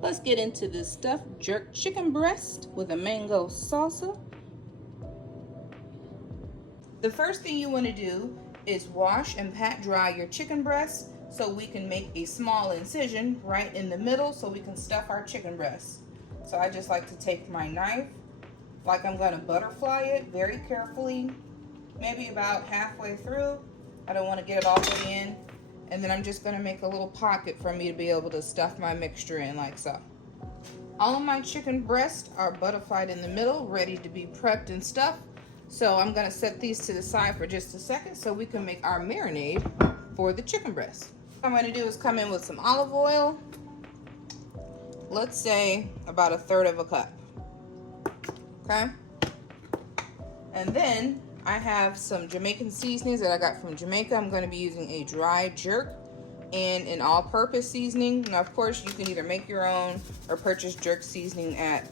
Let's get into this stuffed jerk chicken breast with a mango salsa. The first thing you want to do is wash and pat dry your chicken breast so we can make a small incision right in the middle so we can stuff our chicken breast. So I just like to take my knife, like I'm going to butterfly it very carefully, maybe about halfway through. I don't want to get it all the way in. And then I'm just going to make a little pocket for me to be able to stuff my mixture in like so. All of my chicken breasts are butterflied in the middle, ready to be prepped and stuffed. So I'm going to set these to the side for just a second so we can make our marinade for the chicken breast. What I'm going to do is come in with some olive oil. Let's say about 1/3 cup. Okay? And then I have some Jamaican seasonings that I got from Jamaica. I'm going to be using a dry jerk and an all-purpose seasoning. Now, of course, you can either make your own or purchase jerk seasoning at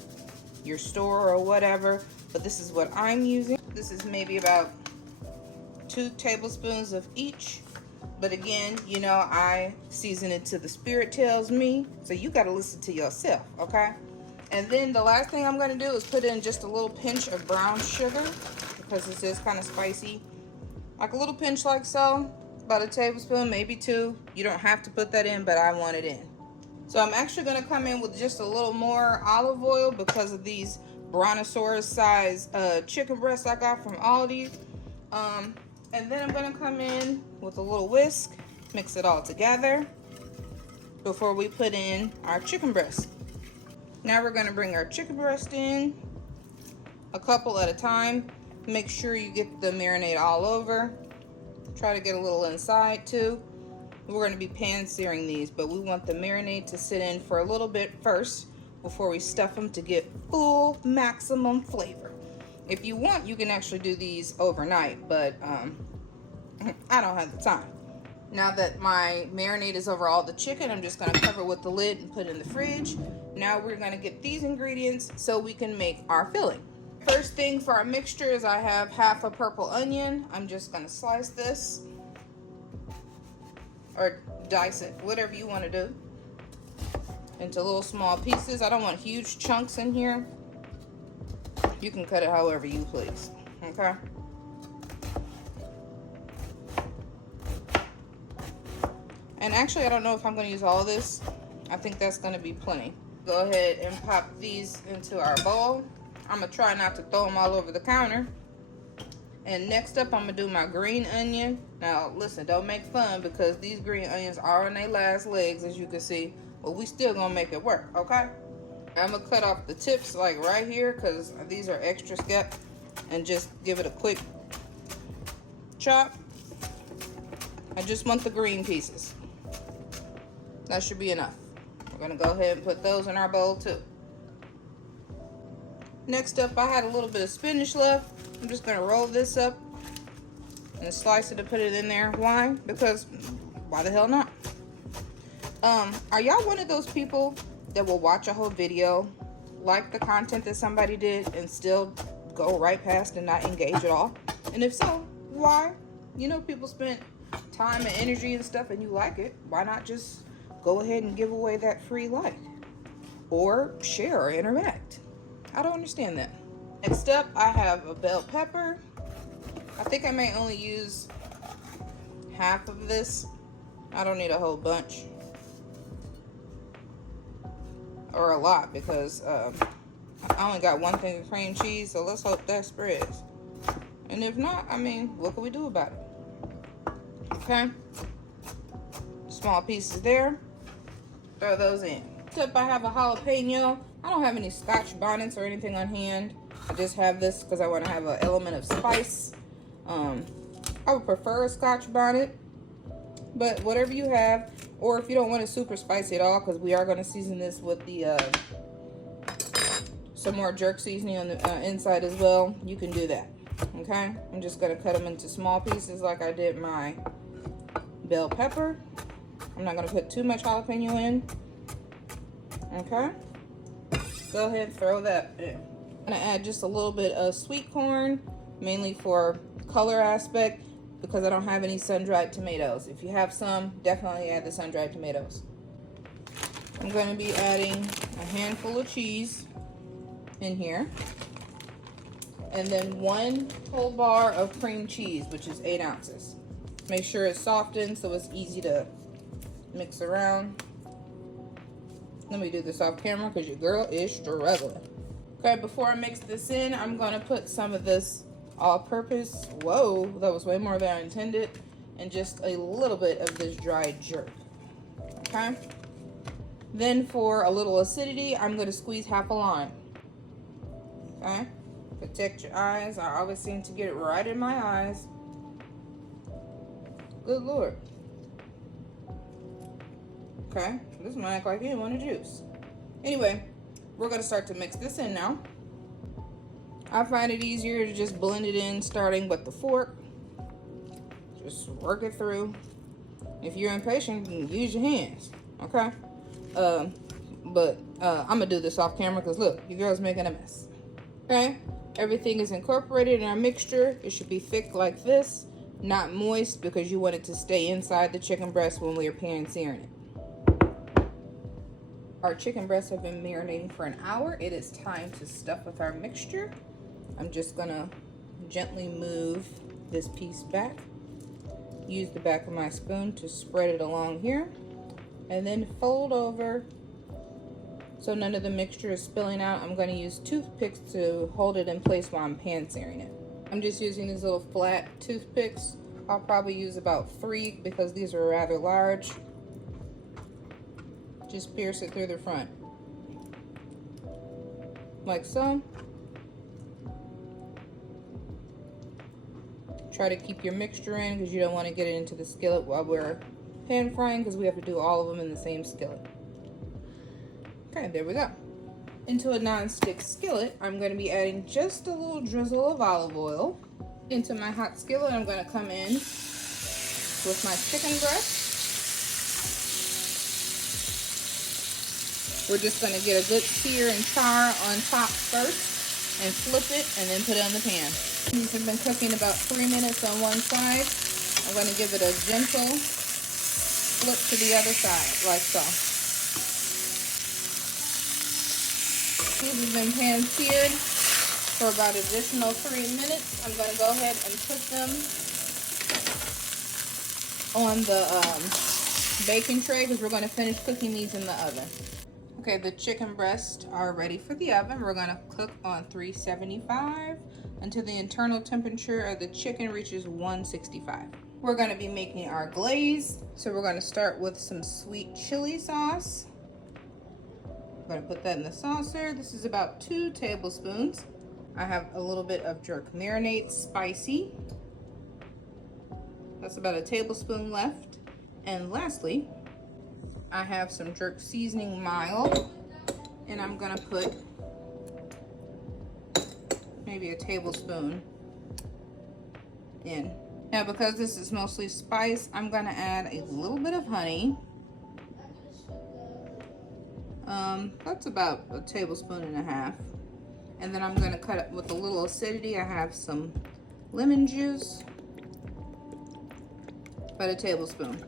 your store or whatever, but this is what I'm using. This is maybe about 2 tablespoons of each. But again, you know, I season it to the spirit tells me, so you got to listen to yourself, okay? And then the last thing I'm going to do is put in just a little pinch of brown sugar, because this is kind of spicy. Like a little pinch like so, about a tablespoon, maybe 2. You don't have to put that in, but I want it in. So I'm actually going to come in with just a little more olive oil because of these brontosaurus size chicken breasts I got from Aldi. And then I'm going to come in with a little whisk, mix it all together before we put in our chicken breast. Now we're going to bring our chicken breast in a couple at a time. Make sure you get the marinade all over. Try to get a little inside too. We're going to be pan searing these, but we want the marinade to sit in for a little bit first before we stuff them to get full maximum flavor. If you want, you can actually do these overnight, but I don't have the time. Now that my marinade is over all the chicken, I'm just going to cover with the lid and put it in the fridge. Now we're going to get these ingredients so we can make our filling. First thing for our mixture is I have half a purple onion. I'm just going to slice this or dice it, whatever you want to do, into little small pieces. I don't want huge chunks in here. You can cut it however you please, okay? And actually, I don't know if I'm going to use all of this. I think that's going to be plenty. Go ahead and pop these into our bowl. I'm going to try not to throw them all over the counter. And next up, I'm going to do my green onion. Now, listen, don't make fun because these green onions are on their last legs, as you can see. But we still going to make it work, okay? I'm going to cut off the tips like right here because these are extra scalp. And just give it a quick chop. I just want the green pieces. That should be enough. We're going to go ahead and put those in our bowl too. Next up, I had a little bit of spinach left. I'm just going to roll this up and slice it and put it in there. Why? Because why the hell not? Are y'all one of those people that will watch a whole video, like the content that somebody did, and still go right past and not engage at all? And if so, why? You know, people spent time and energy and stuff and you like it. Why not just go ahead and give away that free like? Or share or interact? I don't understand that. Next up, I have a bell pepper. I think I may only use half of this. I don't need a whole bunch. Or a lot because I only got one thing of cream cheese, so let's hope that spreads. And if not, I mean, what can we do about it? Okay. Small pieces there. Throw those in. Next up, I have a jalapeno. I don't have any Scotch bonnets or anything on hand. I just have this because I want to have an element of spice. I would prefer a Scotch bonnet, but whatever you have, or if you don't want it super spicy at all, because we are going to season this with the some more jerk seasoning on the inside as well, you can do that. Okay, I'm just going to cut them into small pieces like I did my bell pepper. I'm not going to put too much jalapeno in. Okay, go ahead and throw that in. I'm going to add just a little bit of sweet corn, mainly for color aspect, because I don't have any sun-dried tomatoes. If you have some, definitely add the sun-dried tomatoes. I'm going to be adding a handful of cheese in here. And then 1 whole bar of cream cheese, which is 8 ounces. Make sure it's softened so it's easy to mix around. Let me do this off camera because your girl is struggling. Okay, before I mix this in, I'm gonna put some of this all-purpose, whoa, that was way more than I intended, and just a little bit of this dried jerk, okay? Then for a little acidity, I'm gonna squeeze half a lime, okay? Protect your eyes. I always seem to get it right in my eyes. Good Lord. Okay, this might act like you didn't want to juice. Anyway, we're gonna start to mix this in now. I find it easier to just blend it in starting with the fork. Just work it through. If you're impatient, you can use your hands, okay? But I'm gonna do this off camera because look, your girl's making a mess, okay? Everything is incorporated in our mixture. It should be thick like this, not moist because you want it to stay inside the chicken breast when we are pan searing it. Our chicken breasts have been marinating for an hour. It is time to stuff with our mixture. I'm just gonna gently move this piece back. Use the back of my spoon to spread it along here, and then fold over so none of the mixture is spilling out. I'm going to use toothpicks to hold it in place while I'm pan searing it. I'm just using these little flat toothpicks. I'll probably use about 3 because these are rather large. Just pierce it through the front, like so. Try to keep your mixture in because you don't want to get it into the skillet while we're pan frying because we have to do all of them in the same skillet. Okay, there we go. Into a non-stick skillet, I'm going to be adding just a little drizzle of olive oil. Into my hot skillet, I'm going to come in with my chicken breast. We're just going to get a good sear and char on top first and flip it and then put it on the pan. These have been cooking about 3 minutes on one side. I'm going to give it a gentle flip to the other side, like so. These have been pan seared for about an additional 3 minutes. I'm going to go ahead and put them on the baking tray because we're going to finish cooking these in the oven. Okay, the chicken breasts are ready for the oven. We're going to cook on 375 until the internal temperature of the chicken reaches 165. We're going to be making our glaze. So we're going to start with some sweet chili sauce. I'm going to put that in the saucer. This is about 2 tablespoons. I have a little bit of jerk marinade spicy. That's about a tablespoon left. And lastly, I have some jerk seasoning mild, and I'm gonna put maybe a tablespoon in. Now, because this is mostly spice, I'm gonna add a little bit of honey. That's about a tablespoon and a half. And then I'm gonna cut it with a little acidity. I have some lemon juice, about a tablespoon.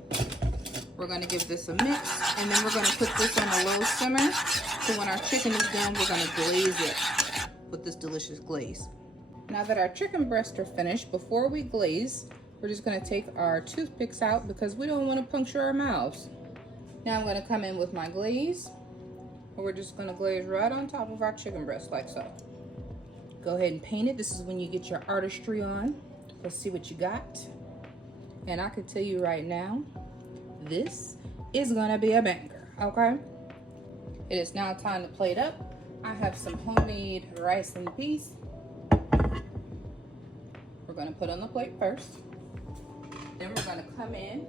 We're going to give this a mix, and then we're going to put this on a low simmer. So when our chicken is done, we're going to glaze it with this delicious glaze. Now that our chicken breasts are finished, before we glaze, we're just going to take our toothpicks out because we don't want to puncture our mouths. Now I'm going to come in with my glaze, and we're just going to glaze right on top of our chicken breast like so. Go ahead and paint it. This is when you get your artistry on. Let's see what you got. And I can tell you right now, this is gonna be a banger, okay? It is now time to plate up. I have some homemade rice and peas. We're gonna put on the plate first. Then we're gonna come in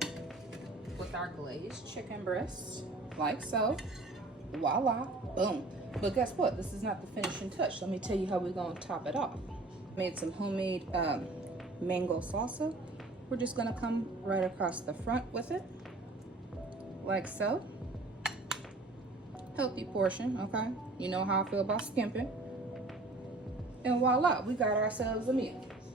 with our glazed chicken breasts, like so. Voila, boom. But guess what? This is not the finishing touch. Let me tell you how we're gonna top it off. Made some homemade mango salsa. We're just gonna come right across the front with it, like so. Healthy portion, okay? You know how I feel about skimping. And voila, we got ourselves a meal.